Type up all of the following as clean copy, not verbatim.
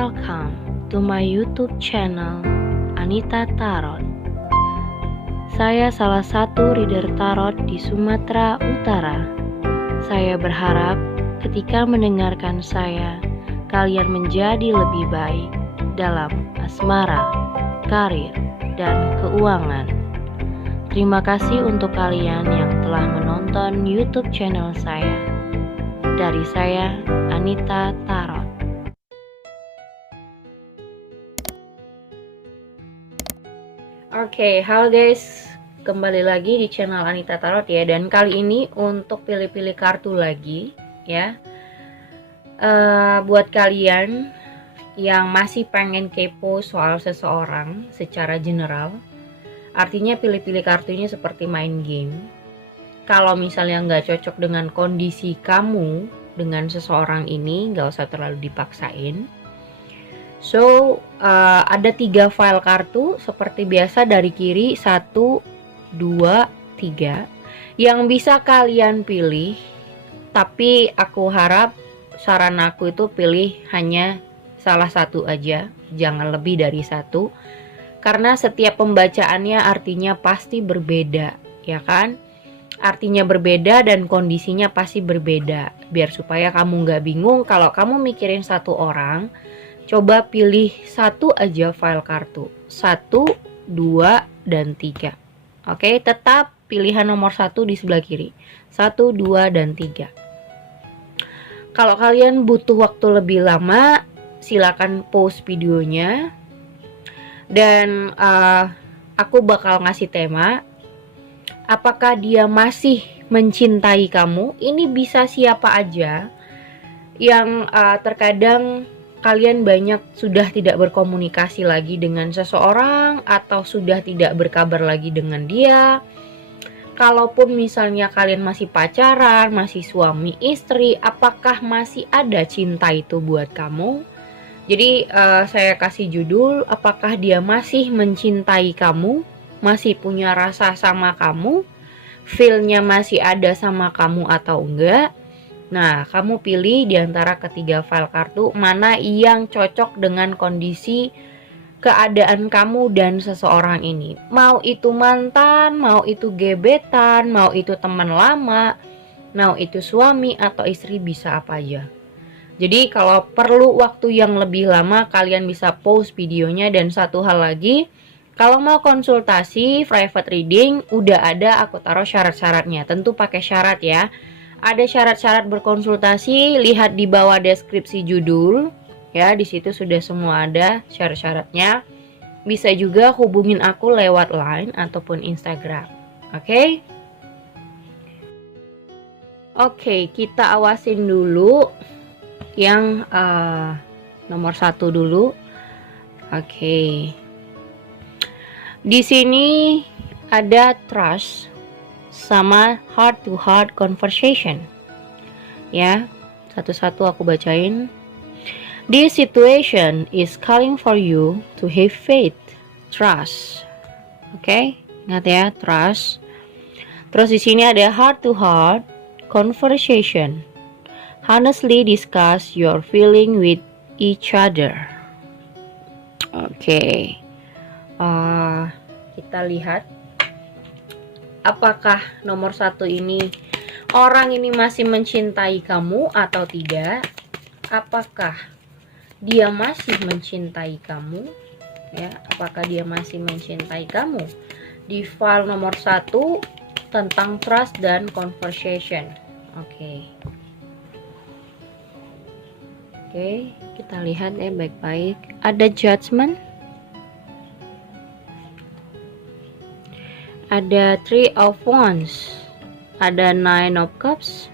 welcome to my YouTube channel Anita Tarot. Saya salah satu reader tarot di Sumatera Utara. Saya berharap ketika mendengarkan saya, kalian menjadi lebih baik dalam asmara, karir, dan keuangan. Terima kasih untuk kalian yang telah menonton YouTube channel saya. Dari saya, Anita Tarot. Oke, halo guys, kembali lagi di channel Anita Tarot ya. Dan kali ini untuk pilih-pilih kartu lagi ya. Buat kalian yang masih pengen kepo soal seseorang secara general, artinya pilih-pilih kartunya seperti main game. Kalau misalnya nggak cocok dengan kondisi kamu dengan seseorang ini, nggak usah terlalu dipaksain. So, ada 3 file kartu seperti biasa dari kiri 1, 2, 3 yang bisa kalian pilih. Tapi aku harap saran aku itu pilih hanya salah satu aja, jangan lebih dari 1. Karena setiap pembacaannya artinya pasti berbeda, ya kan? Artinya berbeda dan kondisinya pasti berbeda. Biar supaya kamu nggak bingung kalau kamu mikirin satu orang, coba pilih satu aja file kartu. 1, 2, dan 3. Oke, tetap pilihan nomor 1 di sebelah kiri. 1, 2, dan 3. Kalau kalian butuh waktu lebih lama, silakan pause videonya. Dan aku bakal ngasih tema. Apakah dia masih mencintai kamu? Ini bisa siapa aja yang terkadang kalian banyak sudah tidak berkomunikasi lagi dengan seseorang atau sudah tidak berkabar lagi dengan dia. Kalaupun misalnya kalian masih pacaran, masih suami istri, apakah masih ada cinta itu buat kamu? Jadi saya kasih judul, apakah dia masih mencintai kamu? Masih punya rasa sama kamu? Feel-nya masih ada sama kamu atau enggak? Nah, kamu pilih di antara ketiga file kartu mana yang cocok dengan kondisi keadaan kamu dan seseorang ini. Mau itu mantan, mau itu gebetan, mau itu teman lama, mau itu suami atau istri, bisa apa aja. Jadi kalau perlu waktu yang lebih lama, kalian bisa pause videonya. Dan satu hal lagi, kalau mau konsultasi private reading, udah ada aku taruh syarat-syaratnya. Tentu pakai syarat ya. Ada syarat-syarat berkonsultasi, lihat di bawah deskripsi judul ya, di situ sudah semua ada syarat-syaratnya. Bisa juga hubungin aku lewat Line ataupun Instagram. Oke? Oke, kita awasin dulu yang nomor 1 dulu. Oke. Di sini ada trust sama heart to heart conversation. Ya, satu-satu aku bacain. This situation is calling for you to have faith, trust. Oke, ingat ya, trust. Terus di sini ada heart to heart conversation. Honestly discuss your feeling with each other. Oke. Kita lihat apakah nomor 1 ini, orang ini masih mencintai kamu atau tidak? Apakah dia masih mencintai kamu? Ya, apakah dia masih mencintai kamu? Di file nomor 1 tentang trust dan conversation. Oke, kita lihat ya baik-baik. Ada judgment. Ada 3 of Wands, ada 9 of Cups,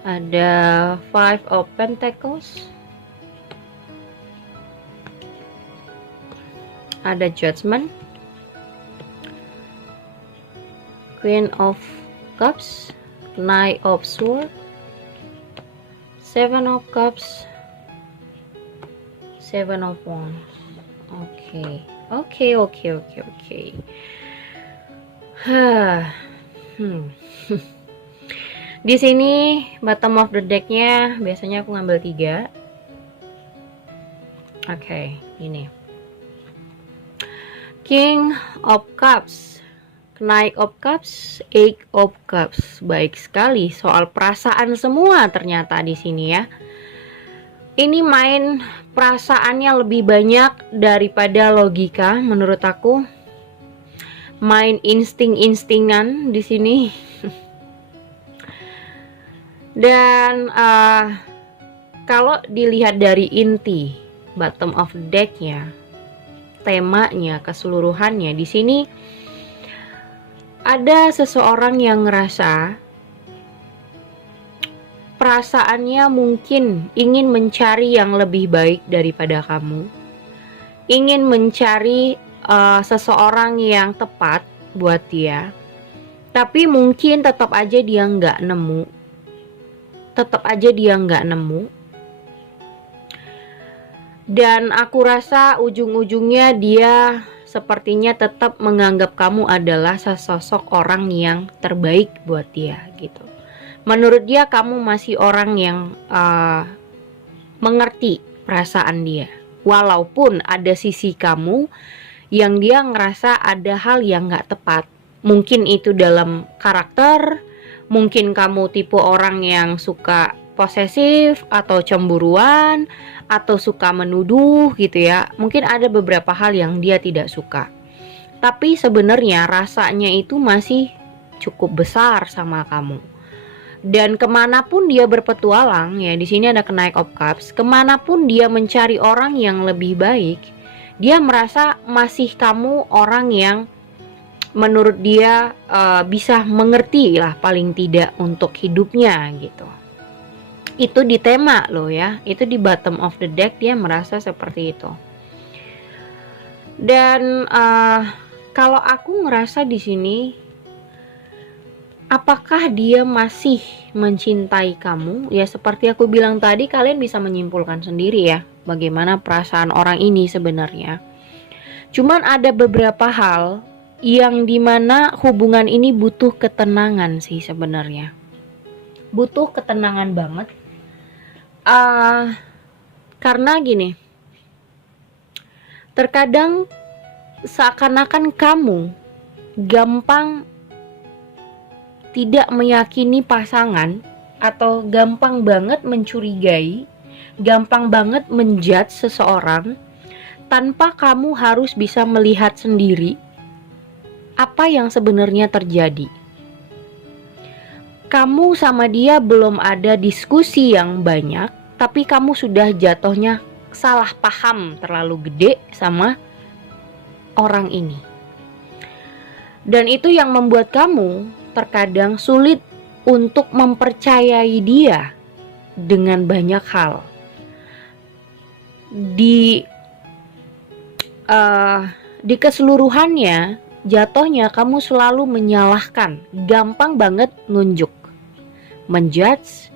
ada 5 of Pentacles, ada Judgment, Queen of Cups, Knight of Swords, 7 of Cups, 7 of Wands. Oke. Di sini bottom of the decknya biasanya aku ngambil 3. Oke, ini King of Cups, Knight of Cups, Eight of Cups. Baik sekali, soal perasaan semua ternyata di sini ya. Ini main perasaannya lebih banyak daripada logika menurut aku. Main insting-instingan di sini. Dan kalau dilihat dari inti bottom of deck-nya, temanya, keseluruhannya, di sini ada seseorang yang ngerasa perasaannya mungkin ingin mencari yang lebih baik daripada kamu, ingin mencari seseorang yang tepat buat dia, tapi mungkin tetap aja dia nggak nemu. Dan aku rasa ujung-ujungnya dia sepertinya tetap menganggap kamu adalah sesosok orang yang terbaik buat dia gitu. Menurut dia kamu masih orang yang mengerti perasaan dia. Walaupun ada sisi kamu yang dia ngerasa ada hal yang gak tepat. Mungkin itu dalam karakter, mungkin kamu tipe orang yang suka posesif atau cemburuan atau suka menuduh gitu ya. Mungkin ada beberapa hal yang dia tidak suka. Tapi sebenarnya rasanya itu masih cukup besar sama kamu. Dan kemanapun dia berpetualang, ya di sini ada Knight of Cups, kemanapun dia mencari orang yang lebih baik, dia merasa masih kamu orang yang menurut dia bisa mengerti lah paling tidak untuk hidupnya gitu. Itu di tema loh ya, itu di bottom of the deck dia merasa seperti itu. Dan kalau aku ngerasa di sini, apakah dia masih mencintai kamu? Ya seperti aku bilang tadi, kalian bisa menyimpulkan sendiri ya bagaimana perasaan orang ini sebenarnya. Cuman ada beberapa hal yang dimana hubungan ini butuh ketenangan sih sebenarnya. Butuh ketenangan banget. Karena gini, terkadang seakan-akan kamu gampang tidak meyakini pasangan atau gampang banget mencurigai, gampang banget menjudge seseorang tanpa kamu harus bisa melihat sendiri apa yang sebenarnya terjadi. Kamu sama dia belum ada diskusi yang banyak, tapi kamu sudah jatuhnya salah paham terlalu gede sama orang ini. Dan itu yang membuat kamu terkadang sulit untuk mempercayai dia dengan banyak hal. Di keseluruhannya, jatuhnya kamu selalu menyalahkan, gampang banget nunjuk, menjudge,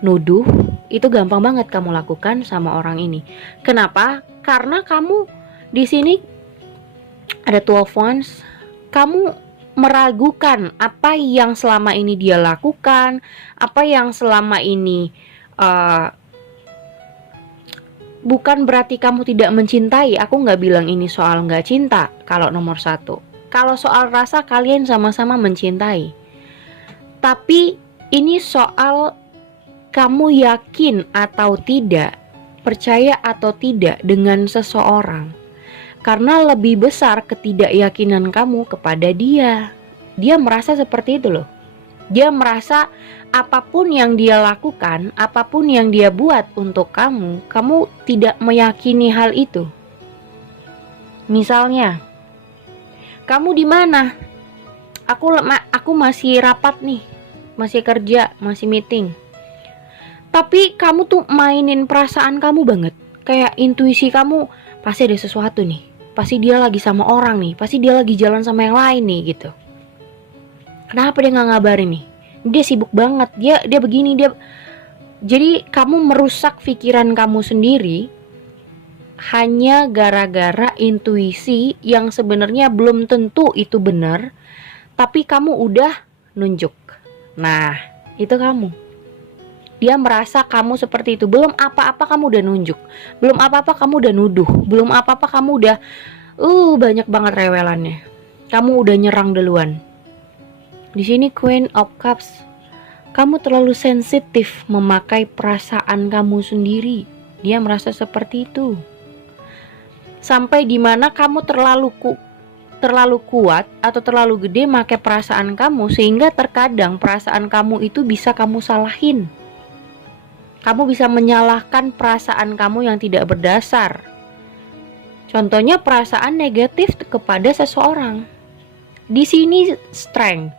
nuduh, itu gampang banget kamu lakukan sama orang ini. Kenapa? Karena kamu di sini ada 12 Wands, kamu meragukan apa yang selama ini dia lakukan, apa yang selama ini bukan berarti kamu tidak mencintai. Aku nggak bilang ini soal nggak cinta kalau nomor satu. Kalau soal rasa kalian sama-sama mencintai. Tapi ini soal kamu yakin atau tidak, percaya atau tidak dengan seseorang. Karena lebih besar ketidakyakinan kamu kepada dia. Dia merasa seperti itu loh. Dia merasa apapun yang dia lakukan, apapun yang dia buat untuk kamu, kamu tidak meyakini hal itu. Misalnya, kamu di mana? Aku masih rapat nih, masih kerja, masih meeting. Tapi kamu tuh mainin perasaan kamu banget. Kayak intuisi kamu, pasti ada sesuatu nih. Pasti dia lagi sama orang nih. Pasti dia lagi jalan sama yang lain nih gitu. Kenapa dia gak ngabarin nih? Dia sibuk banget. Dia begini, dia. Jadi kamu merusak pikiran kamu sendiri hanya gara-gara intuisi yang sebenarnya belum tentu itu benar, tapi kamu udah nunjuk. Nah, itu kamu. Dia merasa kamu seperti itu. Belum apa-apa kamu udah nunjuk, belum apa-apa kamu udah nuduh, belum apa-apa kamu udah banyak banget rewelannya. Kamu udah nyerang duluan. Di sini Queen of Cups, kamu terlalu sensitif memakai perasaan kamu sendiri. Dia merasa seperti itu. Sampai dimana kamu terlalu kuat atau terlalu gede pakai perasaan kamu, sehingga terkadang perasaan kamu itu bisa kamu salahin. Kamu bisa menyalahkan perasaan kamu yang tidak berdasar. Contohnya perasaan negatif kepada seseorang. Di sini strength,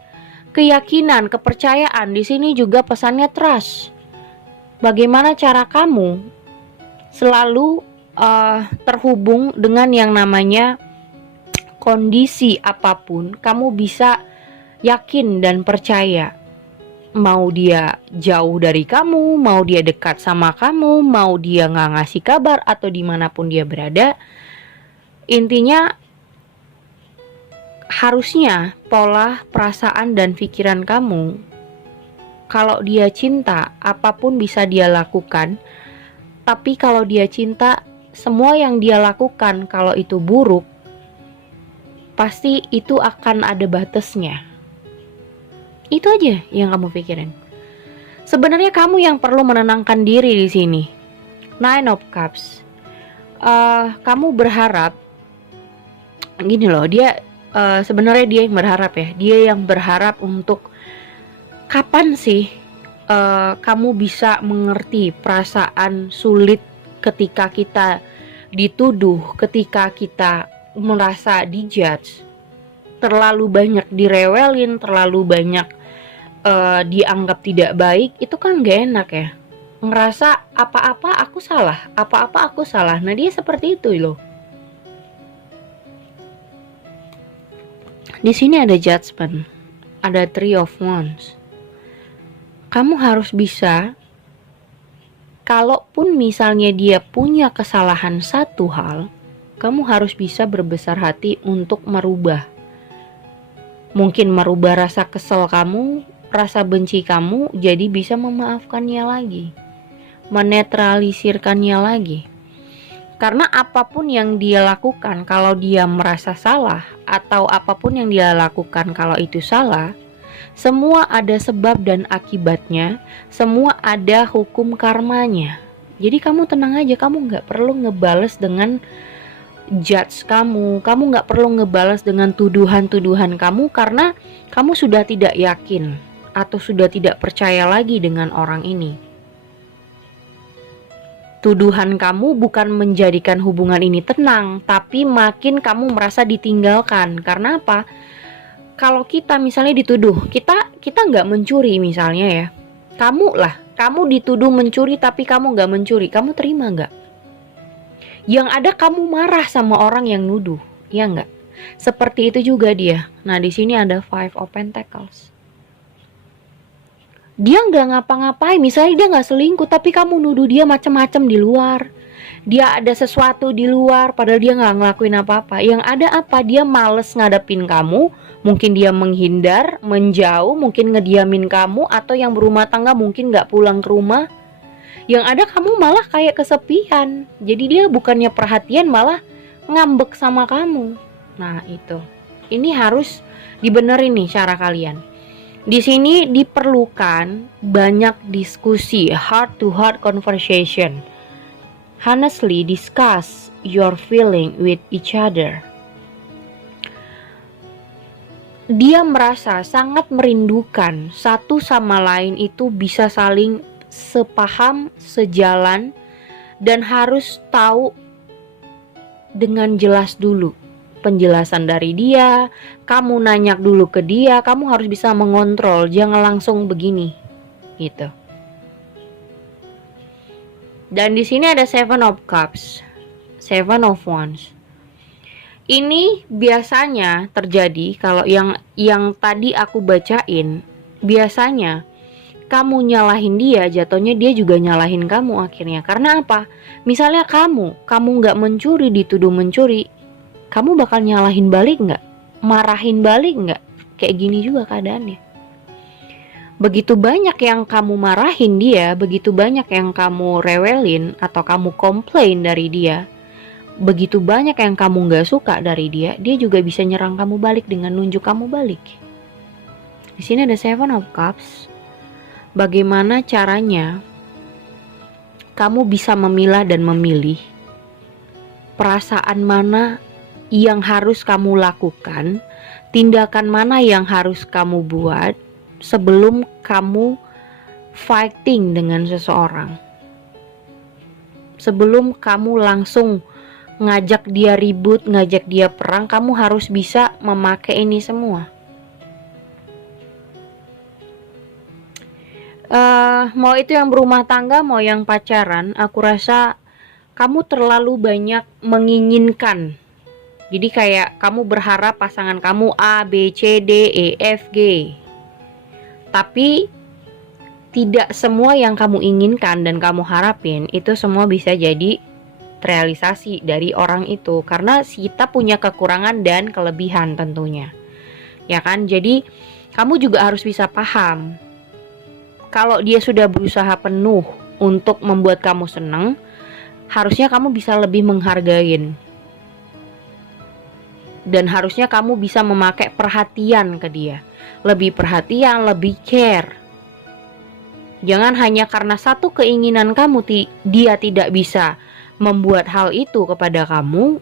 keyakinan, kepercayaan. Di sini juga pesannya trust. Bagaimana cara kamu selalu terhubung dengan yang namanya kondisi apapun, kamu bisa yakin dan percaya. Mau dia jauh dari kamu, mau dia dekat sama kamu, mau dia gak ngasih kabar atau dimanapun dia berada, intinya harusnya pola perasaan dan pikiran kamu, kalau dia cinta, apapun bisa dia lakukan. Tapi kalau dia cinta, semua yang dia lakukan kalau itu buruk, pasti itu akan ada batasnya. Itu aja yang kamu pikirin. Sebenarnya kamu yang perlu menenangkan diri di sini. Nine of Cups. Kamu berharap, gini loh, dia sebenarnya dia yang berharap ya. Dia yang berharap untuk kapan sih kamu bisa mengerti perasaan sulit ketika kita dituduh, ketika kita merasa dijudge, terlalu banyak direwelin, terlalu banyak dianggap tidak baik. Itu kan gak enak ya, ngerasa apa-apa aku salah, apa-apa aku salah. Nah dia seperti itu loh. Di sini ada judgment, ada Three of Wands. Kamu harus bisa, kalaupun misalnya dia punya kesalahan satu hal, kamu harus bisa berbesar hati untuk merubah. Mungkin merubah rasa kesel kamu, rasa benci kamu, jadi bisa memaafkannya lagi, menetralisirkannya lagi. Karena apapun yang dia lakukan, kalau dia merasa salah, atau apapun yang dia lakukan kalau itu salah, semua ada sebab dan akibatnya, semua ada hukum karmanya. Jadi kamu tenang aja, kamu gak perlu ngebales dengan judge kamu gak perlu ngebales dengan tuduhan-tuduhan kamu, karena kamu sudah tidak yakin atau sudah tidak percaya lagi dengan orang ini. Tuduhan kamu bukan menjadikan hubungan ini tenang, tapi makin kamu merasa ditinggalkan. Karena apa? Kalau kita misalnya dituduh, kita nggak mencuri misalnya ya, kamu dituduh mencuri tapi kamu nggak mencuri, kamu terima nggak? Yang ada kamu marah sama orang yang nuduh, ya nggak? Seperti itu juga dia. Nah di sini ada Five of Pentacles. Dia nggak ngapa-ngapain, misalnya dia nggak selingkuh, tapi kamu nuduh dia macam-macam di luar. Dia ada sesuatu di luar, padahal dia nggak ngelakuin apa-apa. Yang ada apa? Dia males ngadepin kamu. Mungkin dia menghindar, menjauh, mungkin ngediamin kamu, atau yang berumah tangga mungkin gak pulang ke rumah. Yang ada kamu malah kayak kesepian. Jadi dia bukannya perhatian, malah ngambek sama kamu. Nah itu, ini harus dibenerin nih cara kalian. Di sini diperlukan banyak diskusi, heart to heart conversation. Honestly discuss your feeling with each other. Dia merasa sangat merindukan satu sama lain itu bisa saling sepaham, sejalan, dan harus tahu dengan jelas dulu penjelasan dari dia. Kamu nanya dulu ke dia, kamu harus bisa mengontrol, jangan langsung begini gitu. Dan di sini ada Seven of Cups, Seven of Wands. Ini biasanya terjadi kalau yang tadi aku bacain, biasanya kamu nyalahin dia, jatuhnya dia juga nyalahin kamu akhirnya. Karena apa? Misalnya kamu nggak mencuri, dituduh mencuri, kamu bakal nyalahin balik nggak? Marahin balik nggak? Kayak gini juga keadaannya. Begitu banyak yang kamu marahin dia, begitu banyak yang kamu rewelin atau kamu komplain dari dia, begitu banyak yang kamu gak suka dari dia, dia juga bisa nyerang kamu balik dengan nunjuk kamu balik. Di sini ada Seven of Cups. Bagaimana caranya kamu bisa memilah dan memilih perasaan mana yang harus kamu lakukan, tindakan mana yang harus kamu buat sebelum kamu fighting dengan seseorang. Sebelum kamu langsung ngajak dia ribut, ngajak dia perang, kamu harus bisa memakai ini semua. Mau itu yang berumah tangga, mau yang pacaran, aku rasa kamu terlalu banyak menginginkan. Jadi kayak kamu berharap pasangan kamu A, B, C, D, E, F, G. Tapi tidak semua yang kamu inginkan dan kamu harapin itu semua bisa jadi realisasi dari orang itu, karena kita punya kekurangan dan kelebihan tentunya. Ya kan? Jadi kamu juga harus bisa paham kalau dia sudah berusaha penuh untuk membuat kamu senang, harusnya kamu bisa lebih menghargain. Dan harusnya kamu bisa memakai perhatian ke dia. Lebih perhatian, lebih care. Jangan hanya karena satu keinginan kamu dia tidak bisa membuat hal itu kepada kamu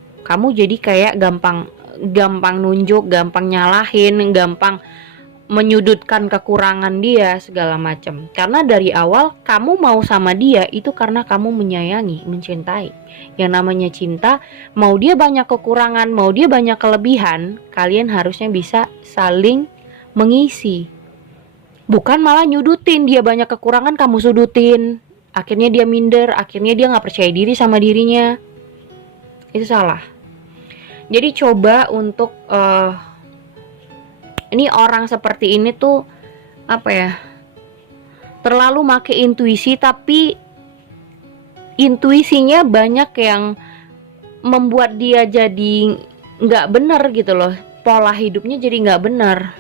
jadi kayak gampang nunjuk, gampang nyalahin, gampang menyudutkan kekurangan dia segala macam. Karena dari awal kamu mau sama dia itu karena kamu menyayangi, mencintai. Yang namanya cinta, mau dia banyak kekurangan, mau dia banyak kelebihan, kalian harusnya bisa saling mengisi. Bukan malah nyudutin, dia banyak kekurangan kamu sudutin. Akhirnya dia minder, akhirnya dia gak percaya diri sama dirinya. Itu salah. Jadi coba untuk ini orang seperti ini tuh apa ya, terlalu make intuisi, tapi intuisinya banyak yang membuat dia jadi nggak benar gitu loh, pola hidupnya jadi nggak benar.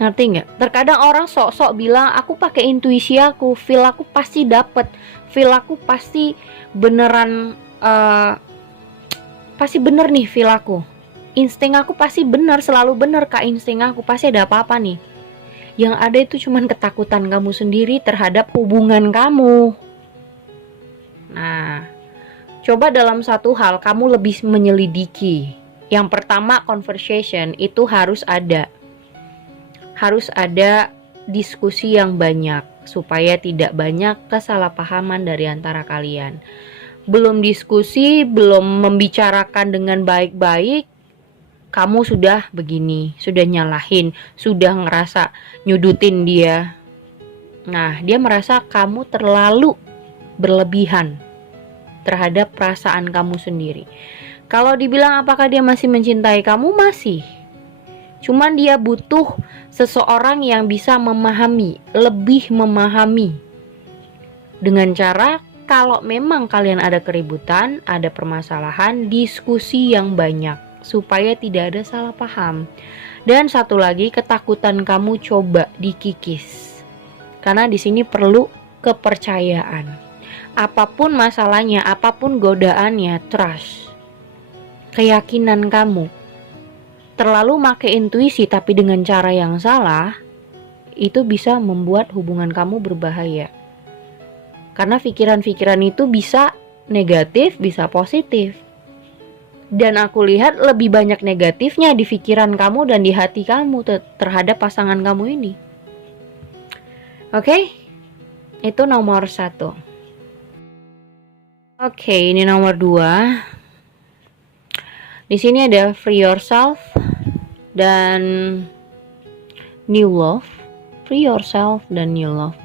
Ngerti nggak? Terkadang orang sok-sok bilang aku pakai intuisi aku, feel aku pasti dapet, feel aku pasti beneran, pasti bener nih feel aku. Insting aku pasti benar, selalu benar kak, insting aku pasti ada apa-apa nih. Yang ada itu cuman ketakutan kamu sendiri terhadap hubungan kamu. Nah, coba dalam satu hal kamu lebih menyelidiki. Yang pertama, conversation itu harus ada. Harus ada diskusi yang banyak supaya tidak banyak kesalahpahaman dari antara kalian. Belum diskusi, belum membicarakan dengan baik-baik, kamu sudah begini, sudah nyalahin, sudah ngerasa nyudutin dia. Nah, dia merasa kamu terlalu berlebihan terhadap perasaan kamu sendiri. Kalau dibilang apakah dia masih mencintai kamu, masih. Cuman dia butuh seseorang yang bisa memahami, lebih memahami. Dengan cara kalau memang kalian ada keributan, ada permasalahan, diskusi yang banyak supaya tidak ada salah paham. Dan satu lagi, ketakutan kamu coba dikikis. Karena di sini perlu kepercayaan. Apapun masalahnya, apapun godaannya, trust. Keyakinan kamu. Terlalu make intuisi tapi dengan cara yang salah, itu bisa membuat hubungan kamu berbahaya. Karena pikiran-pikiran itu bisa negatif, bisa positif. Dan aku lihat lebih banyak negatifnya di pikiran kamu dan di hati kamu terhadap pasangan kamu ini. Oke? Itu nomor 1. Oke, ini nomor 2. Di sini ada free yourself dan new love. Free yourself dan new love.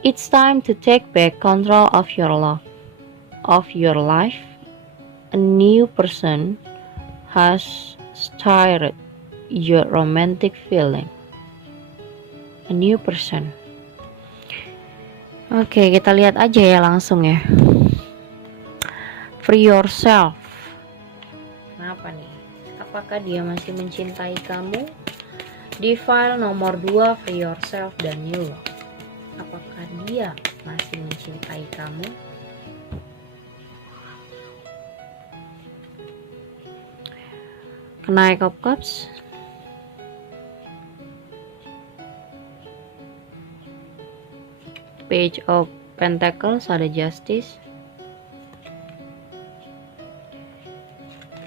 It's time to take back control of your love, of your life. A new person has started your romantic feeling. A new person. Oke, kita lihat aja ya langsung ya. Free yourself. Kenapa nih? Apakah dia masih mencintai kamu? Di file nomor 2, Free Yourself dan New Love. Apakah dia masih mencintai kamu? Knight of Cups, Page of Pentacles, ada Justice,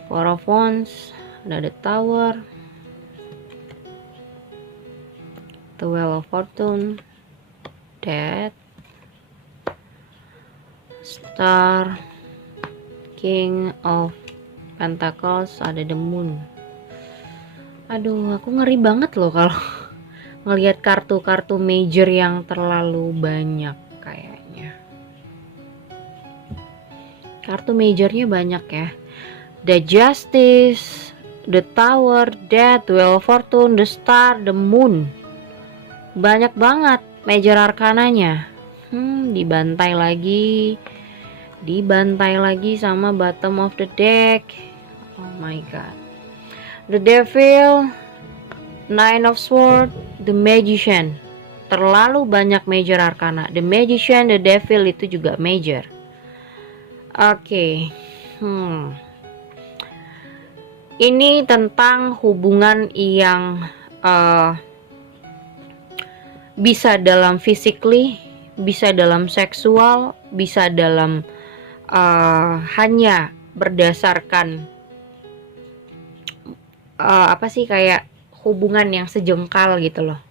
Four of Wands, ada The Tower, The Wheel of Fortune, Death, Star, King of Pentacles, ada The Moon. Aduh, aku ngeri banget loh kalau ngelihat kartu-kartu major yang terlalu banyak kayaknya. Kartu majornya banyak ya. The Justice, The Tower, Death, Wheel of Fortune, The Star, The Moon. Banyak banget major arkananya. Dibantai lagi sama bottom of the deck. Oh my god. The Devil, Nine of Swords, The Magician. Terlalu banyak major arcana. The Magician, The Devil itu juga major. Oke. Ini tentang hubungan yang bisa dalam physically, bisa dalam seksual, bisa dalam hanya berdasarkan kayak hubungan yang sejengkal gitu loh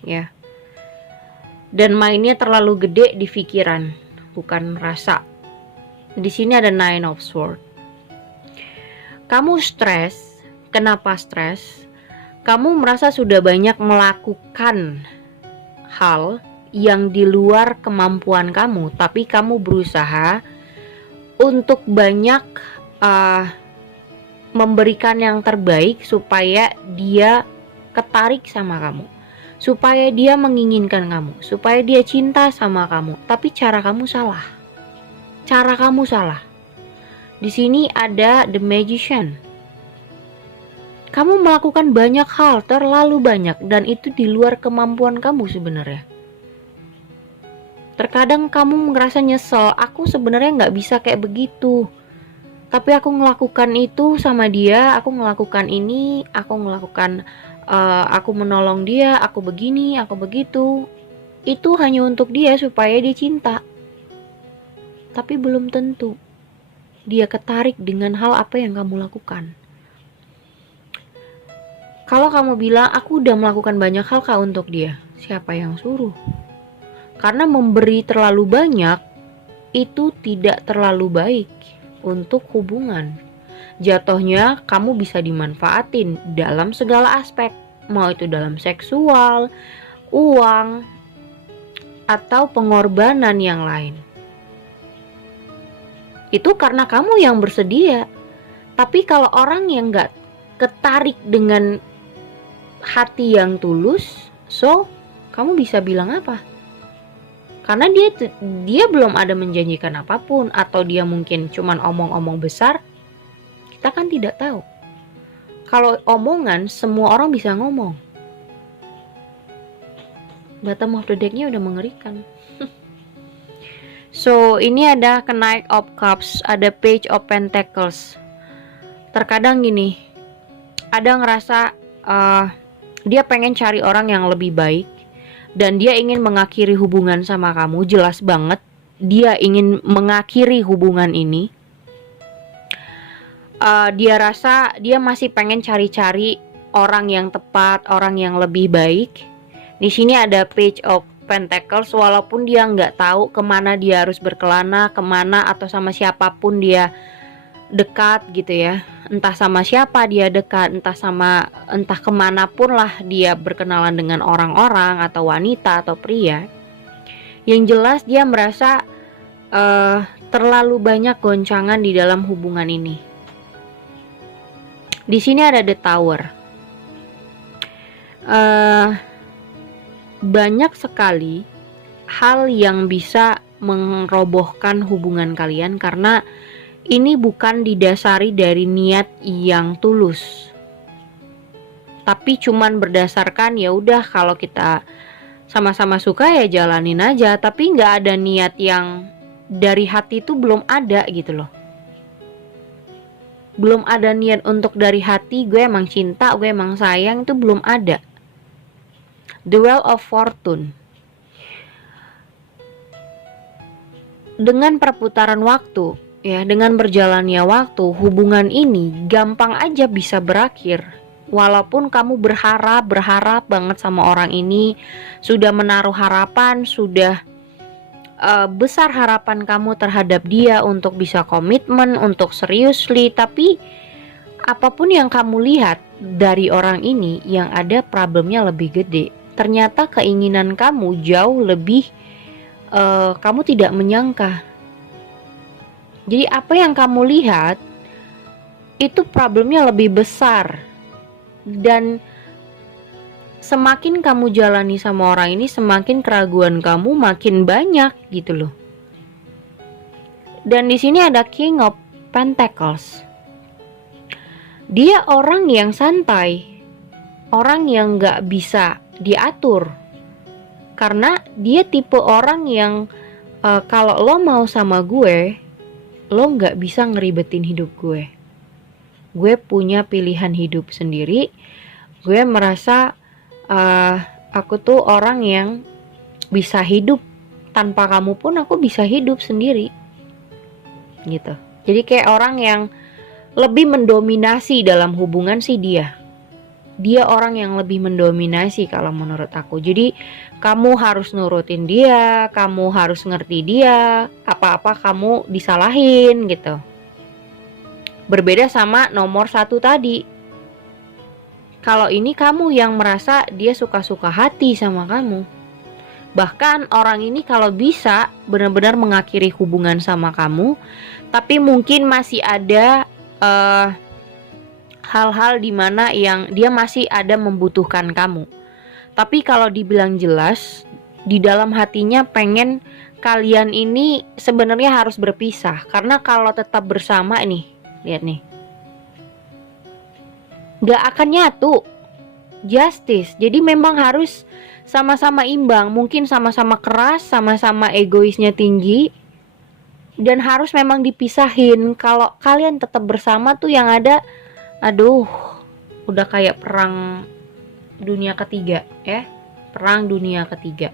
ya. Dan mainnya terlalu gede di pikiran, bukan rasa. Di sini ada Nine of Swords. Kamu stres. Kenapa stres? Kamu merasa sudah banyak melakukan hal yang di luar kemampuan kamu, tapi kamu berusaha untuk banyak memberikan yang terbaik supaya dia ketarik sama kamu, supaya dia menginginkan kamu, supaya dia cinta sama kamu. Tapi cara kamu salah. Di sini ada The Magician. Kamu melakukan banyak hal, terlalu banyak, dan itu di luar kemampuan kamu sebenarnya. Terkadang kamu ngerasa nyesel, aku sebenarnya nggak bisa kayak begitu. Tapi aku melakukan itu sama dia, aku melakukan ini, aku menolong dia, aku begini, aku begitu. Itu hanya untuk dia supaya dia cinta. Tapi belum tentu dia ketarik dengan hal apa yang kamu lakukan. Kalau kamu bilang, aku udah melakukan banyak hal kak untuk dia, siapa yang suruh? Karena memberi terlalu banyak itu tidak terlalu baik untuk hubungan. Jatuhnya kamu bisa dimanfaatin dalam segala aspek, mau itu dalam seksual, uang, atau pengorbanan yang lain. Itu karena kamu yang bersedia. Tapi kalau orang yang gak ketarik dengan hati yang tulus, so kamu bisa bilang apa? Karena dia belum ada menjanjikan apapun, atau dia mungkin cuman omong-omong besar. Kita kan tidak tahu. Kalau omongan, semua orang bisa ngomong. Bottom of the deck-nya udah mengerikan. So, ini ada Knight of Cups, ada Page of Pentacles. Terkadang gini, ada ngerasa dia pengen cari orang yang lebih baik, dan dia ingin mengakhiri hubungan sama kamu. Jelas banget dia ingin mengakhiri hubungan ini. Dia rasa dia masih pengen cari-cari orang yang tepat, orang yang lebih baik. Di sini ada Page of Pentacles, walaupun dia nggak tahu kemana dia harus berkelana, kemana atau sama siapapun dia dekat gitu ya. Entah sama siapa dia dekat, entah kemanapun lah dia berkenalan dengan orang-orang atau wanita atau pria. Yang jelas dia merasa terlalu banyak goncangan di dalam hubungan ini. Di sini ada The Tower. Banyak sekali hal yang bisa merobohkan hubungan kalian karena ini bukan didasari dari niat yang tulus. tapi cuman berdasarkan ya udah kalau kita sama-sama suka ya jalanin aja, tapi nggak ada niat yang dari hati itu belum ada gitu loh. Belum ada niat untuk dari hati gue emang cinta, gue emang sayang, itu belum ada. The Wheel of Fortune. Dengan perputaran waktu, ya, dengan berjalannya waktu, hubungan ini gampang aja bisa berakhir. Walaupun kamu berharap banget sama orang ini, sudah menaruh harapan, sudah besar harapan kamu terhadap dia untuk bisa komitmen, untuk seriously, tapi apapun yang kamu lihat dari orang ini, yang ada problemnya lebih gede. Ternyata keinginan kamu jauh lebih, kamu tidak menyangka. Jadi apa yang kamu lihat itu problemnya lebih besar. Dan semakin kamu jalani sama orang ini, semakin keraguan kamu makin banyak gitu loh. Dan di sini ada King of Pentacles. Dia orang yang santai, orang yang gak bisa diatur. Karena dia tipe orang yang kalau lo mau sama gue, lo gak bisa ngeribetin hidup gue. Gue punya pilihan hidup sendiri. Gue merasa aku tuh orang yang bisa hidup tanpa kamu pun aku bisa hidup sendiri gitu. Jadi kayak orang yang lebih mendominasi dalam hubungan sih dia orang yang lebih mendominasi kalau menurut aku. Jadi kamu harus nurutin dia, kamu harus ngerti dia, apa-apa kamu disalahin gitu. Berbeda sama nomor 1 tadi. Kalau ini kamu yang merasa dia suka-suka hati sama kamu. Bahkan orang ini kalau bisa benar-benar mengakhiri hubungan sama kamu, tapi mungkin masih ada hal-hal dimana yang dia masih ada membutuhkan kamu. Tapi kalau dibilang jelas, di dalam hatinya pengen kalian ini sebenarnya harus berpisah. Karena kalau tetap bersama nih, lihat nih, gak akan nyatu. Justice. Jadi memang harus sama-sama imbang. Mungkin sama-sama keras, sama-sama egoisnya tinggi, dan harus memang dipisahin. Kalau kalian tetap bersama tuh yang ada, aduh, udah kayak perang dunia ketiga ya. Perang dunia ketiga.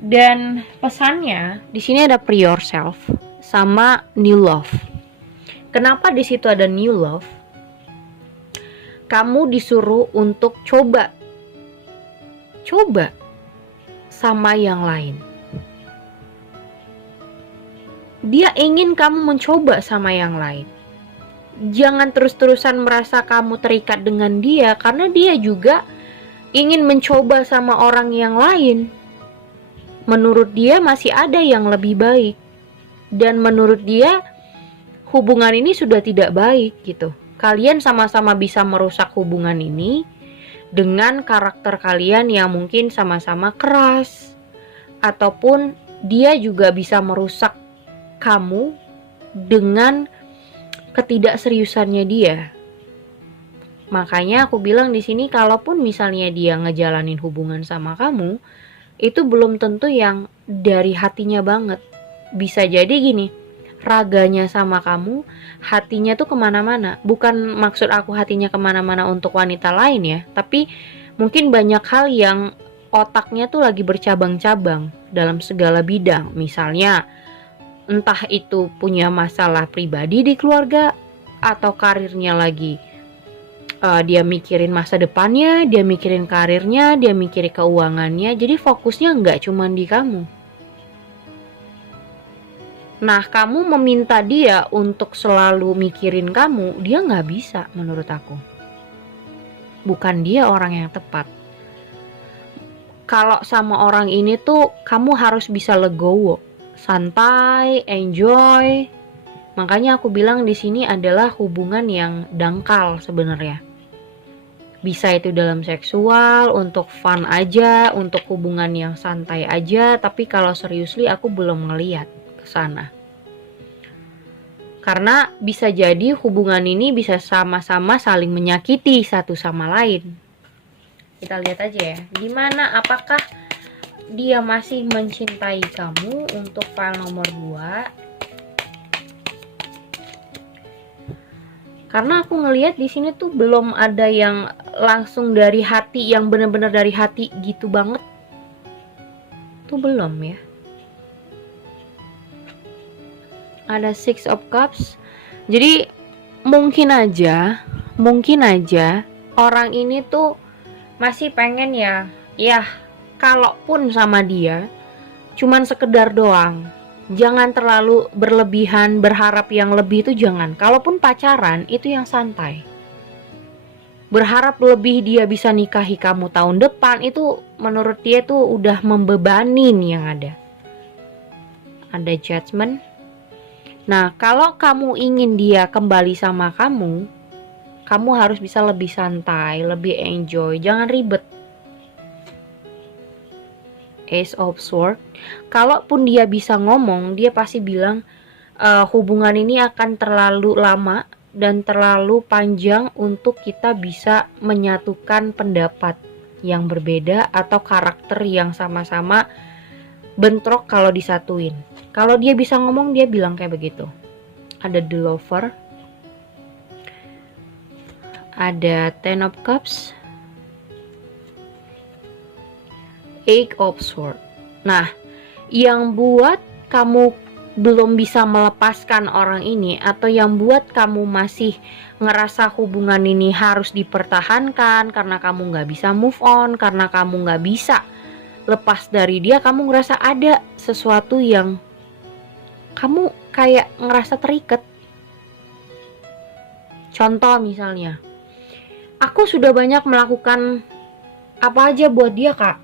Dan pesannya di sini ada free yourself sama new love. Kenapa di situ ada new love? Kamu disuruh untuk coba sama yang lain. Dia ingin kamu mencoba sama yang lain. Jangan terus-terusan merasa kamu terikat dengan dia, karena dia juga ingin mencoba sama orang yang lain. Menurut dia masih ada yang lebih baik, dan menurut dia hubungan ini sudah tidak baik gitu. Kalian sama-sama bisa merusak hubungan ini dengan karakter kalian yang mungkin sama-sama keras, ataupun dia juga bisa merusak kamu dengan ketidakseriusannya dia. Makanya aku bilang di sini, kalaupun misalnya dia ngejalanin hubungan sama kamu, itu belum tentu yang dari hatinya banget. Bisa jadi gini, raganya sama kamu, hatinya tuh kemana-mana. Bukan maksud aku hatinya kemana-mana untuk wanita lain ya, tapi mungkin banyak hal yang otaknya tuh lagi bercabang-cabang dalam segala bidang. Misalnya entah itu punya masalah pribadi di keluarga, atau karirnya lagi, dia mikirin masa depannya, dia mikirin karirnya, dia mikirin keuangannya. Jadi fokusnya nggak cuma di kamu. Nah, kamu meminta dia untuk selalu mikirin kamu, dia nggak bisa menurut aku. Bukan dia orang yang tepat. Kalau sama orang ini tuh kamu harus bisa legowo, santai, enjoy. Makanya aku bilang di sini adalah hubungan yang dangkal sebenarnya. Bisa itu dalam seksual, untuk fun aja, untuk hubungan yang santai aja, tapi kalau seriously aku belum ngeliat ke sana. Karena bisa jadi hubungan ini bisa sama-sama saling menyakiti satu sama lain. Kita lihat aja ya, gimana, apakah dia masih mencintai kamu untuk file nomor 2. Karena aku ngelihat di sini tuh belum ada yang langsung dari hati, yang bener-bener dari hati gitu banget. Tuh belum ya. Ada Six of Cups. Jadi mungkin aja orang ini tuh masih pengen ya kalaupun sama dia cuman sekedar doang. Jangan terlalu berlebihan, berharap yang lebih itu jangan. Kalaupun pacaran itu yang santai. Berharap lebih dia bisa nikahi kamu tahun depan itu menurut dia tuh udah membebanin yang ada. Ada Judgment. Nah, kalau kamu ingin dia kembali sama kamu harus bisa lebih santai, lebih enjoy, jangan ribet. Ace of Swords. Kalaupun dia bisa ngomong, dia pasti bilang hubungan ini akan terlalu lama dan terlalu panjang untuk kita bisa menyatukan pendapat yang berbeda atau karakter yang sama-sama bentrok kalau disatuin. Kalau dia bisa ngomong, dia bilang kayak begitu. Ada The Lover. Ada Ten of Cups. Eight of Swords. Nah, yang buat kamu belum bisa melepaskan orang ini, atau yang buat kamu masih ngerasa hubungan ini harus dipertahankan karena kamu gak bisa move on, karena kamu gak bisa lepas dari dia, kamu ngerasa ada sesuatu yang kamu kayak ngerasa terikat. Contoh misalnya, aku sudah banyak melakukan apa aja buat dia, Kak.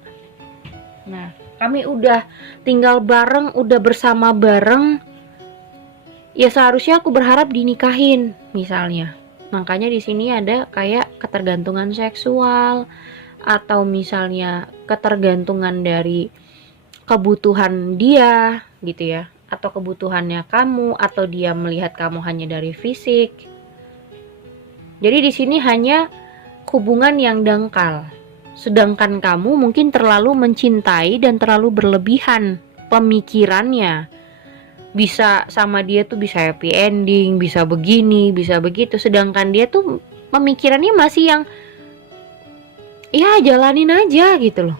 Nah, kami udah tinggal bareng, udah bersama bareng. Ya seharusnya aku berharap dinikahin, misalnya. Makanya di sini ada kayak ketergantungan seksual, atau misalnya ketergantungan dari kebutuhan dia, gitu ya. Atau kebutuhannya kamu, atau dia melihat kamu hanya dari fisik. Jadi di sini hanya hubungan yang dangkal. Sedangkan kamu mungkin terlalu mencintai dan terlalu berlebihan pemikirannya. Bisa sama dia tuh bisa happy ending, bisa begini, bisa begitu. Sedangkan dia tuh pemikirannya masih yang ya jalanin aja gitu loh.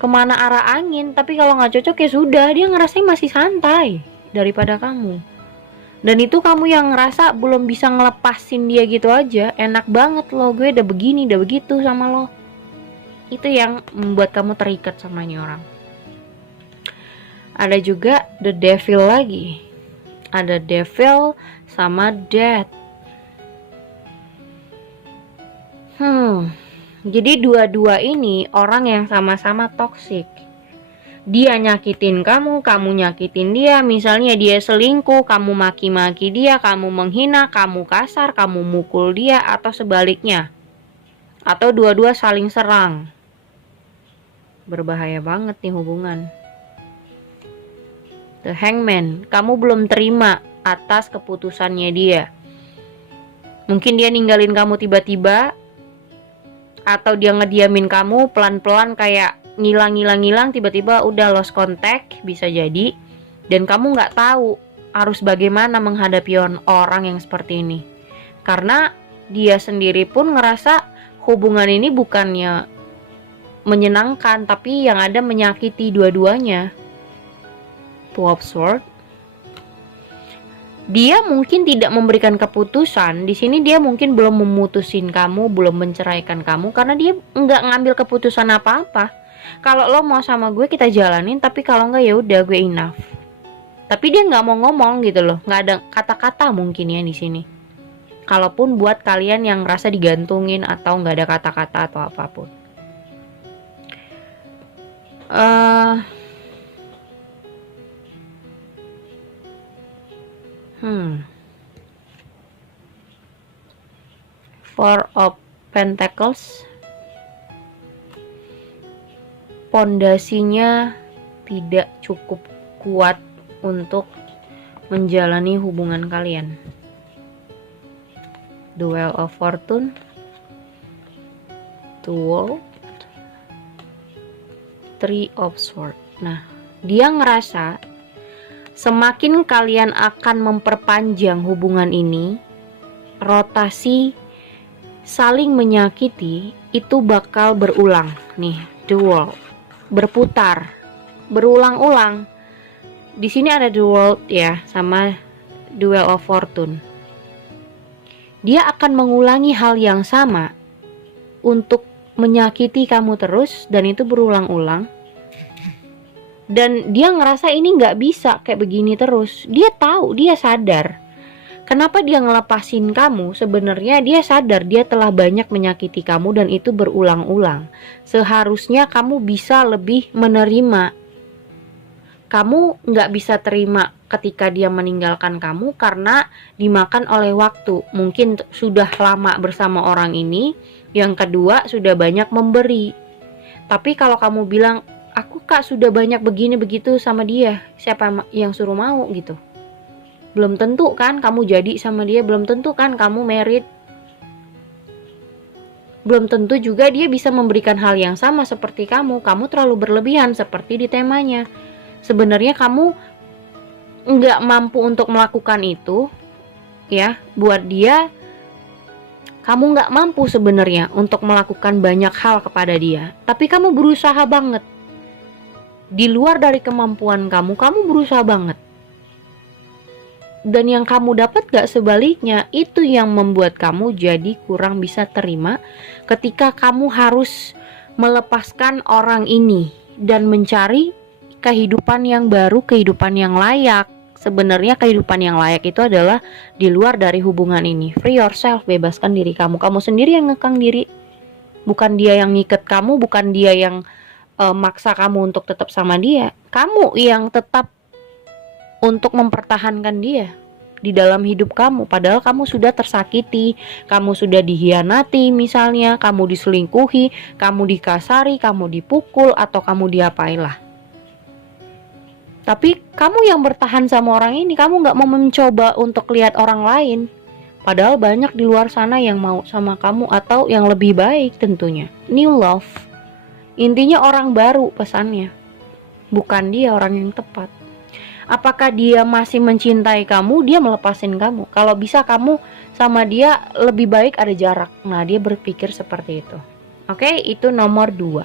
Kemana arah angin, tapi kalau gak cocok ya sudah, dia ngerasain masih santai daripada kamu. Dan itu kamu yang ngerasa belum bisa ngelepasin dia gitu aja. Enak banget loh, gue udah begini, udah begitu sama lo. Itu yang membuat kamu terikat sama ini orang. Ada juga The Devil lagi. Ada Devil sama Death. Jadi dua-dua ini orang yang sama-sama toksik. Dia nyakitin kamu, kamu nyakitin dia. Misalnya dia selingkuh, kamu maki-maki dia, kamu menghina, kamu kasar, kamu mukul dia, atau sebaliknya. Atau dua-dua saling serang. Berbahaya banget nih hubungan. The Hangman, kamu belum terima atas keputusannya dia. Mungkin dia ninggalin kamu tiba-tiba, atau dia ngediamin kamu pelan-pelan kayak ngilang, tiba-tiba udah lost contact, bisa jadi. Dan kamu gak tahu harus bagaimana menghadapi orang yang seperti ini. Karena dia sendiri pun ngerasa hubungan ini bukannya menyenangkan, tapi yang ada menyakiti dua-duanya. Two of Swords. Dia mungkin tidak memberikan keputusan. Di sini dia mungkin belum memutusin kamu, belum menceraikan kamu, karena dia nggak ngambil keputusan apa-apa. Kalau lo mau sama gue kita jalanin, tapi kalau nggak ya udah gue enough. Tapi dia nggak mau ngomong gitu loh, nggak ada kata-kata mungkin ya di sini. Kalaupun buat kalian yang ngerasa digantungin atau nggak ada kata-kata atau apapun. Four of Pentacles. Pondasinya tidak cukup kuat untuk menjalani hubungan kalian. The Wheel of Fortune, The World, Three of Swords. Nah, dia ngerasa semakin kalian akan memperpanjang hubungan ini, rotasi saling menyakiti itu bakal berulang. Nih, The World berputar, berulang-ulang. Di sini ada The World ya, sama The Wheel of Fortune. Dia akan mengulangi hal yang sama untuk menyakiti kamu terus, dan itu berulang-ulang. Dan dia ngerasa ini nggak bisa kayak begini terus. Dia tahu, dia sadar. Kenapa dia ngelepasin kamu? Sebenarnya dia sadar dia telah banyak menyakiti kamu dan itu berulang-ulang. Seharusnya kamu bisa lebih menerima. Kamu nggak bisa terima ketika dia meninggalkan kamu karena dimakan oleh waktu. Mungkin sudah lama bersama orang ini. Yang kedua, sudah banyak memberi. Tapi kalau kamu bilang, aku kak sudah banyak begini begitu sama dia, siapa yang suruh mau gitu? Belum tentu kan kamu jadi sama dia, belum tentu kan kamu married, belum tentu juga dia bisa memberikan hal yang sama seperti kamu. Kamu terlalu berlebihan seperti di temanya. Sebenarnya kamu nggak mampu untuk melakukan itu ya. Buat dia, kamu nggak mampu sebenarnya untuk melakukan banyak hal kepada dia, tapi kamu berusaha banget. Di luar dari kemampuan kamu berusaha banget. Dan yang kamu dapat gak sebaliknya, itu yang membuat kamu jadi kurang bisa terima ketika kamu harus melepaskan orang ini dan mencari kehidupan yang baru, kehidupan yang layak. Sebenarnya kehidupan yang layak itu adalah di luar dari hubungan ini. Free yourself, bebaskan diri kamu. Kamu sendiri yang ngekang diri. Bukan dia yang ngikat kamu, bukan dia yang maksa kamu untuk tetap sama dia. Kamu yang tetap untuk mempertahankan dia di dalam hidup kamu, padahal kamu sudah tersakiti, kamu sudah dihianati, misalnya kamu diselingkuhi, kamu dikasari, kamu dipukul, atau kamu diapailah. Tapi kamu yang bertahan sama orang ini, kamu gak mau mencoba untuk lihat orang lain, padahal banyak di luar sana yang mau sama kamu atau yang lebih baik tentunya. New love, intinya orang baru pesannya, bukan dia orang yang tepat. Apakah dia masih mencintai kamu, dia melepasin kamu. Kalau bisa kamu sama dia lebih baik ada jarak. Nah, dia berpikir seperti itu. Oke, itu nomor 2.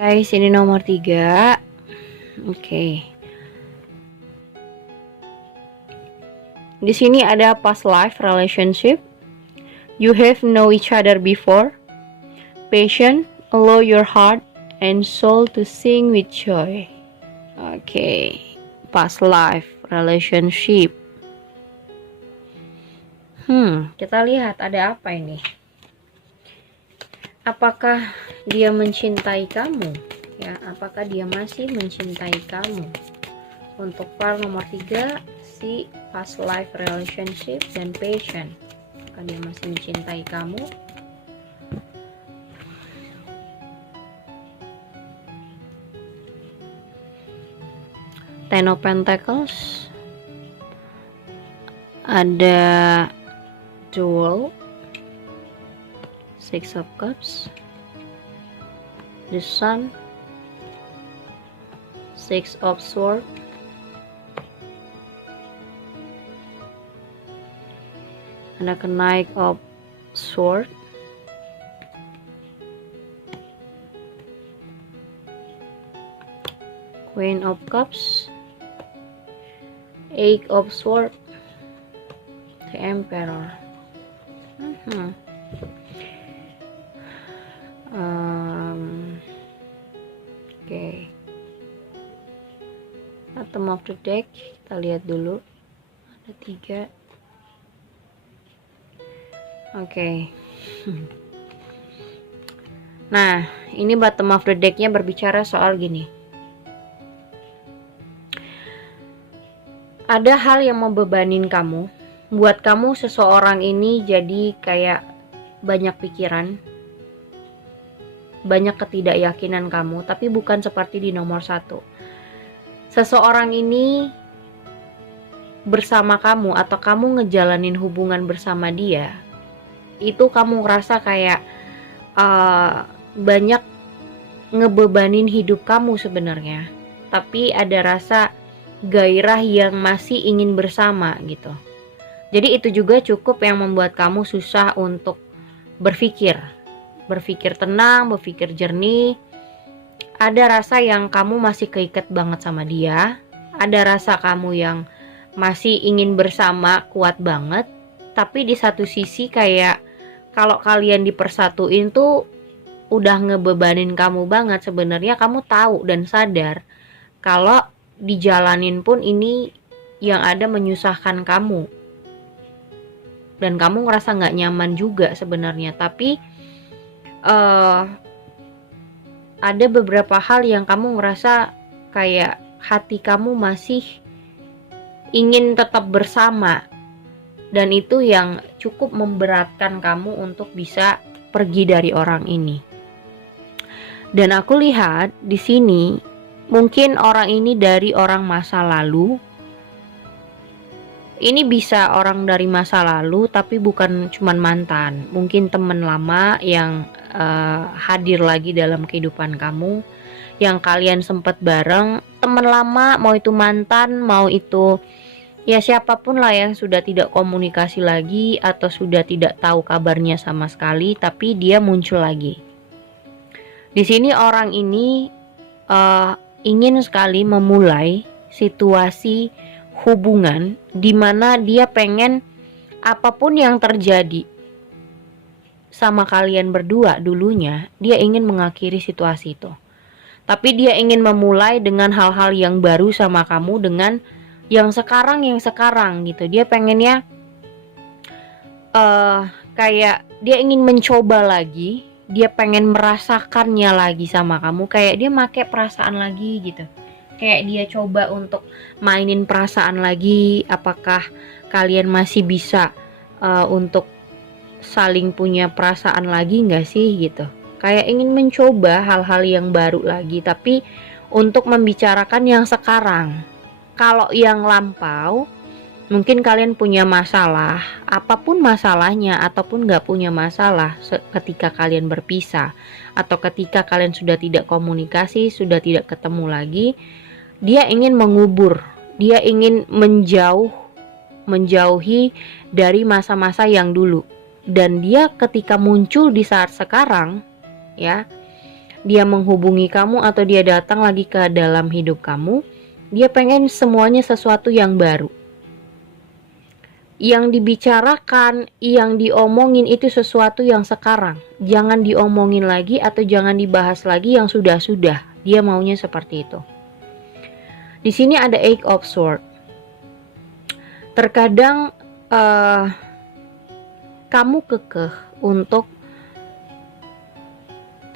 Guys, ini nomor 3. Oke. Di sini ada past life relationship. You have know each other before. Passion, allow your heart and soul to sing with joy. Oke, past life relationship. Kita lihat ada apa ini. Apakah dia mencintai kamu? Ya, apakah dia masih mencintai kamu? Untuk file nomor 3, si past life relationship dan passion. Apakah dia masih mencintai kamu? Ten of Pentacles, ada The World, Six of Cups, The Sun, Six of Swords, ada Knight of Swords, Queen of Cups, Eight of Swords, the Emperor. Oke. Bottom of the deck, kita lihat dulu. Ada 3. Oke. Nah, ini bottom of the decknya berbicara soal gini. Ada hal yang membebanin kamu, buat kamu seseorang ini jadi kayak banyak pikiran, banyak ketidakyakinan kamu, tapi bukan seperti di nomor 1. Seseorang ini bersama kamu atau kamu ngejalanin hubungan bersama dia, itu kamu ngerasa kayak banyak ngebebanin hidup kamu sebenarnya, tapi ada rasa gairah yang masih ingin bersama gitu. Jadi itu juga cukup yang membuat kamu susah untuk berpikir tenang, berpikir jernih. Ada rasa yang kamu masih keikat banget sama dia, ada rasa kamu yang masih ingin bersama kuat banget, tapi di satu sisi kayak kalau kalian dipersatuin tuh udah ngebebanin kamu banget. Sebenarnya kamu tahu dan sadar kalau dijalanin pun ini yang ada menyusahkan kamu, dan kamu ngerasa nggak nyaman juga sebenarnya. Tapi ada beberapa hal yang kamu ngerasa kayak hati kamu masih ingin tetap bersama, dan itu yang cukup memberatkan kamu untuk bisa pergi dari orang ini. Dan aku lihat di sini mungkin orang ini dari orang masa lalu. Ini bisa orang dari masa lalu tapi bukan cuman mantan, mungkin teman lama yang hadir lagi dalam kehidupan kamu, yang kalian sempat bareng, teman lama, mau itu mantan, mau itu ya siapapun lah yang sudah tidak komunikasi lagi atau sudah tidak tahu kabarnya sama sekali, tapi dia muncul lagi. Di sini orang ini ingin sekali memulai situasi hubungan di mana dia pengen apapun yang terjadi sama kalian berdua dulunya, dia ingin mengakhiri situasi itu. Tapi dia ingin memulai dengan hal-hal yang baru sama kamu, dengan yang sekarang gitu. Dia pengennya kayak dia ingin mencoba lagi, dia pengen merasakannya lagi sama kamu, kayak dia make perasaan lagi gitu. Kayak dia coba untuk mainin perasaan lagi, apakah kalian masih bisa untuk saling punya perasaan lagi nggak sih gitu. Kayak ingin mencoba hal-hal yang baru lagi, tapi untuk membicarakan yang sekarang. Kalau yang lampau, mungkin kalian punya masalah, apapun masalahnya, ataupun nggak punya masalah ketika kalian berpisah, atau ketika kalian sudah tidak komunikasi, sudah tidak ketemu lagi, dia ingin mengubur, dia ingin menjauhi dari masa-masa yang dulu. Dan dia ketika muncul di saat sekarang, ya, dia menghubungi kamu atau dia datang lagi ke dalam hidup kamu, dia pengen semuanya sesuatu yang baru. Yang dibicarakan, yang diomongin itu sesuatu yang sekarang. Jangan diomongin lagi atau jangan dibahas lagi yang sudah-sudah. Dia maunya seperti itu. Di sini ada Eight of Swords. Terkadang kamu kekeh untuk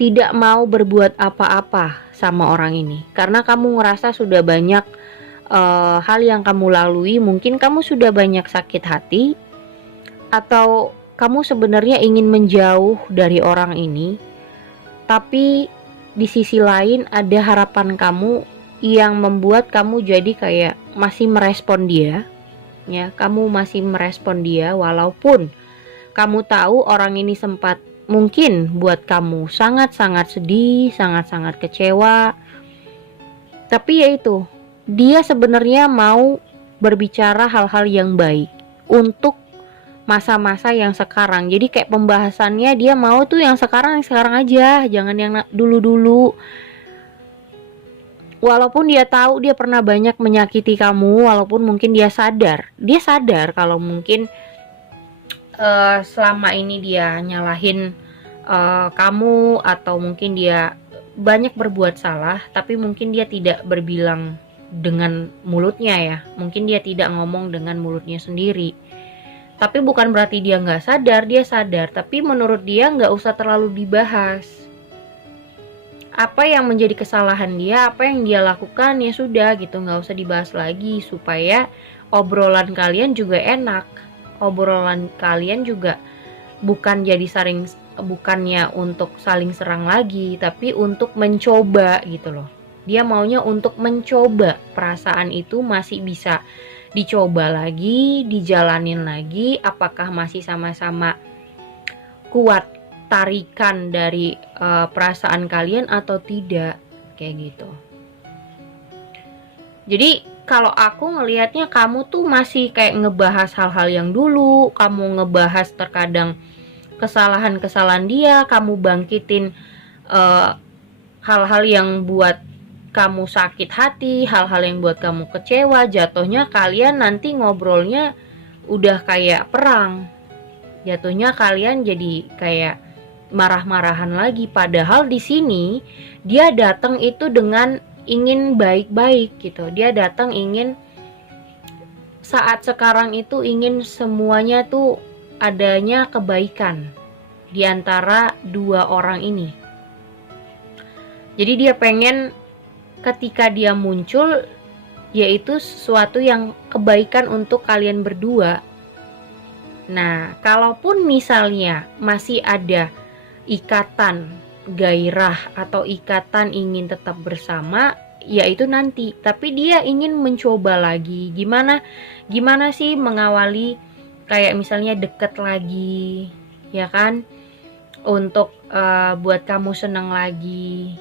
tidak mau berbuat apa-apa sama orang ini, karena kamu ngerasa sudah banyak hal yang kamu lalui. Mungkin kamu sudah banyak sakit hati, atau kamu sebenarnya ingin menjauh dari orang ini, tapi di sisi lain ada harapan kamu yang membuat kamu jadi kayak masih merespon dia, ya, kamu masih merespon dia walaupun kamu tahu orang ini sempat mungkin buat kamu sangat-sangat sedih, sangat-sangat kecewa. Tapi ya itu, dia sebenarnya mau berbicara hal-hal yang baik untuk masa-masa yang sekarang. Jadi kayak pembahasannya dia mau tuh yang sekarang aja, jangan yang dulu-dulu. Walaupun dia tahu dia pernah banyak menyakiti kamu, walaupun mungkin dia sadar kalau mungkin selama ini dia nyalahin kamu, atau mungkin dia banyak berbuat salah, tapi mungkin dia tidak berbilang dengan mulutnya ya, mungkin dia tidak ngomong dengan mulutnya sendiri. Tapi bukan berarti dia nggak sadar, dia sadar, tapi menurut dia nggak usah terlalu dibahas. Apa yang menjadi kesalahan dia, apa yang dia lakukan, ya sudah gitu, nggak usah dibahas lagi, supaya obrolan kalian juga enak. Obrolan kalian juga bukannya untuk saling serang lagi, tapi untuk mencoba gitu loh. Dia maunya untuk mencoba perasaan itu masih bisa dicoba lagi, dijalanin lagi, apakah masih sama-sama kuat tarikan dari perasaan kalian atau tidak, kayak gitu. Jadi kalau aku ngelihatnya kamu tuh masih kayak ngebahas hal-hal yang dulu, kamu ngebahas terkadang kesalahan-kesalahan dia, kamu bangkitin hal-hal yang buat kamu sakit hati, hal-hal yang buat kamu kecewa. Jatuhnya kalian nanti ngobrolnya udah kayak perang, jatuhnya kalian jadi kayak marah-marahan lagi. Padahal di sini dia datang itu dengan ingin baik-baik gitu, dia datang ingin saat sekarang itu ingin semuanya tuh adanya kebaikan di antara dua orang ini. Jadi dia pengen ketika dia muncul yaitu sesuatu yang kebaikan untuk kalian berdua. Nah, kalaupun misalnya masih ada ikatan gairah atau ikatan ingin tetap bersama, yaitu nanti. Tapi dia ingin mencoba lagi. Gimana sih mengawali kayak misalnya deket lagi, ya kan? Untuk buat kamu senang lagi.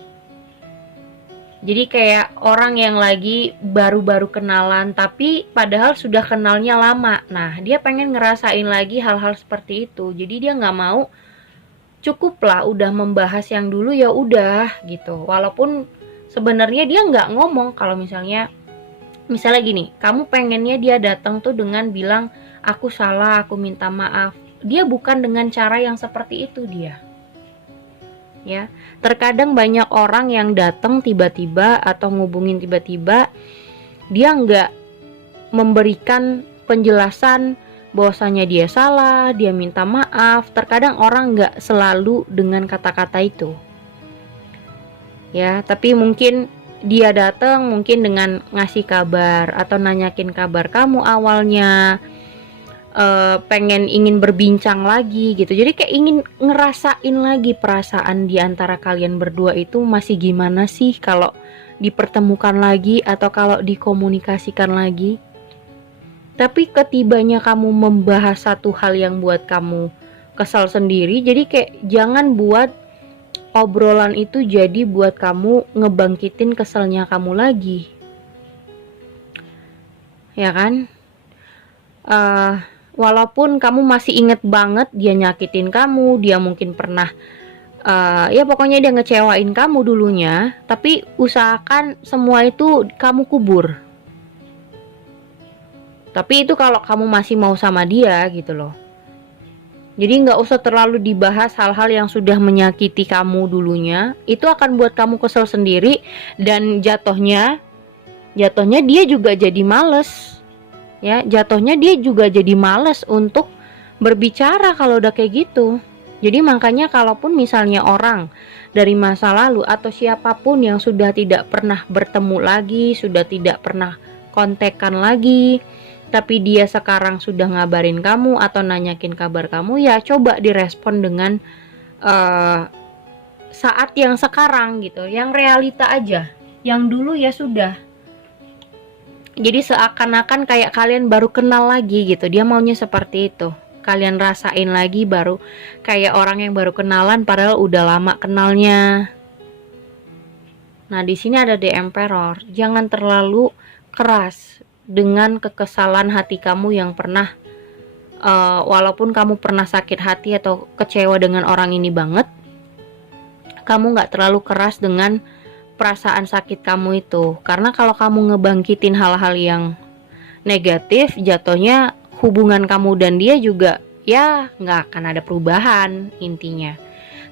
Jadi kayak orang yang lagi baru-baru kenalan tapi padahal sudah kenalnya lama. Nah, dia pengen ngerasain lagi hal-hal seperti itu. Jadi dia nggak mau, cukup lah udah membahas yang dulu ya udah gitu. Walaupun sebenarnya dia nggak ngomong kalau misalnya gini, kamu pengennya dia datang tuh dengan bilang aku salah, aku minta maaf. Dia bukan dengan cara yang seperti itu dia. Ya, terkadang banyak orang yang datang tiba-tiba atau ngubungin tiba-tiba, dia nggak memberikan penjelasan bahwasanya dia salah, dia minta maaf. Terkadang orang nggak selalu dengan kata-kata itu. Ya, tapi mungkin dia datang mungkin dengan ngasih kabar atau nanyakin kabar kamu awalnya. Pengen ingin berbincang lagi gitu. Jadi kayak ingin ngerasain lagi perasaan di antara kalian berdua itu masih gimana sih kalau dipertemukan lagi atau kalau dikomunikasikan lagi. Tapi ketibanya kamu membahas satu hal yang buat kamu kesal sendiri, jadi kayak jangan buat obrolan itu jadi buat kamu ngebangkitin keselnya kamu lagi. Ya kan? Walaupun kamu masih inget banget dia nyakitin kamu, dia mungkin pernah ya pokoknya dia ngecewain kamu dulunya, tapi usahakan semua itu kamu kubur. Tapi itu kalau kamu masih mau sama dia gitu loh. Jadi nggak usah terlalu dibahas hal-hal yang sudah menyakiti kamu dulunya. Itu akan buat kamu kesel sendiri dan jatuhnya dia juga jadi males. Ya, jatuhnya dia juga jadi males untuk berbicara kalau udah kayak gitu. Jadi makanya kalaupun misalnya orang dari masa lalu atau siapapun yang sudah tidak pernah bertemu lagi, sudah tidak pernah kontekan lagi, tapi dia sekarang sudah ngabarin kamu atau nanyakin kabar kamu, ya coba direspon dengan saat yang sekarang gitu, yang realita aja. Yang dulu ya sudah. Jadi seakan-akan kayak kalian baru kenal lagi gitu. Dia maunya seperti itu. Kalian rasain lagi baru kayak orang yang baru kenalan padahal udah lama kenalnya. Nah, di sini ada The Emperor. Jangan terlalu keras dengan kekesalan hati kamu yang pernah walaupun kamu pernah sakit hati atau kecewa dengan orang ini banget, kamu gak terlalu keras dengan perasaan sakit kamu itu. Karena kalau kamu ngebangkitin hal-hal yang negatif, jatuhnya hubungan kamu dan dia juga ya nggak akan ada perubahan intinya.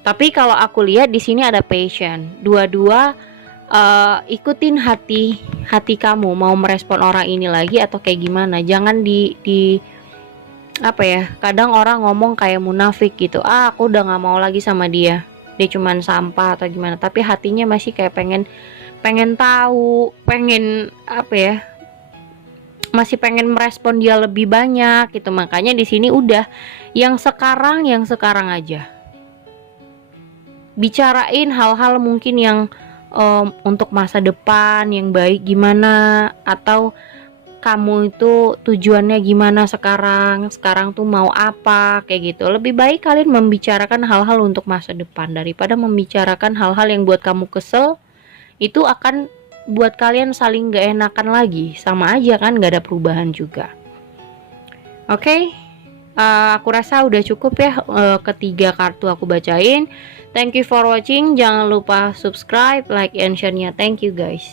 Tapi kalau aku lihat di sini ada passion. Dua-dua ikutin hati kamu mau merespon orang ini lagi atau kayak gimana. Jangan di apa ya? Kadang orang ngomong kayak munafik gitu. Aku udah nggak mau lagi sama dia. Dia cuman sampah atau gimana, tapi hatinya masih kayak pengen tahu, pengen apa ya, masih pengen merespon dia lebih banyak gitu. Makanya di sini udah yang sekarang aja, bicarain hal-hal mungkin yang untuk masa depan yang baik gimana, atau kamu itu tujuannya gimana sekarang tuh mau apa, kayak gitu. Lebih baik kalian membicarakan hal-hal untuk masa depan daripada membicarakan hal-hal yang buat kamu kesel. Itu akan buat kalian saling gak enakan lagi, sama aja kan, gak ada perubahan juga. Oke, aku rasa udah cukup ya, ketiga kartu aku bacain. Thank you for watching, jangan lupa subscribe, like, and share-nya. Thank you guys.